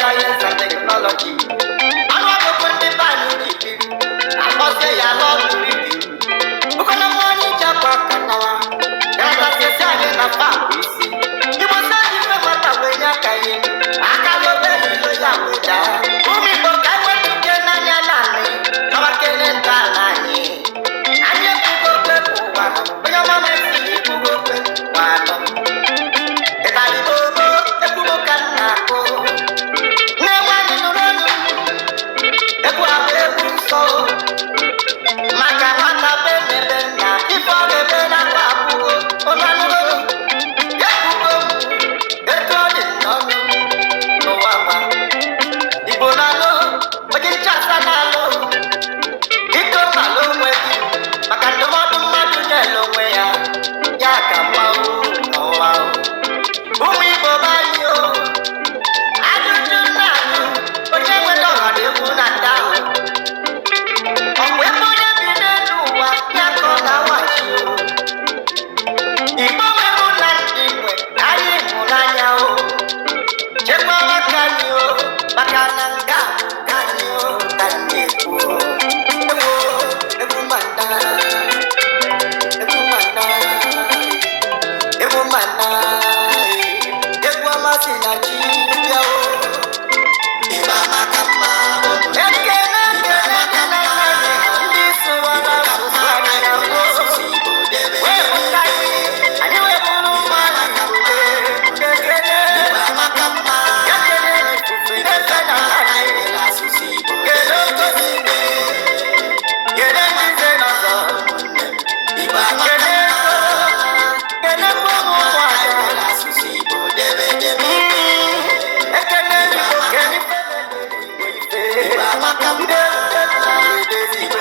Science and technology. I want to put the band in it. I must say I love to read it. Because I'm only Japakanawa. And I say, I am a family. You must not give a matter when you're dying. I can't let you know with that. Who me book, I want to get on your land. Now I can't enter Nani. And you go to one. When your mama see you go to one. If I go, if you can go.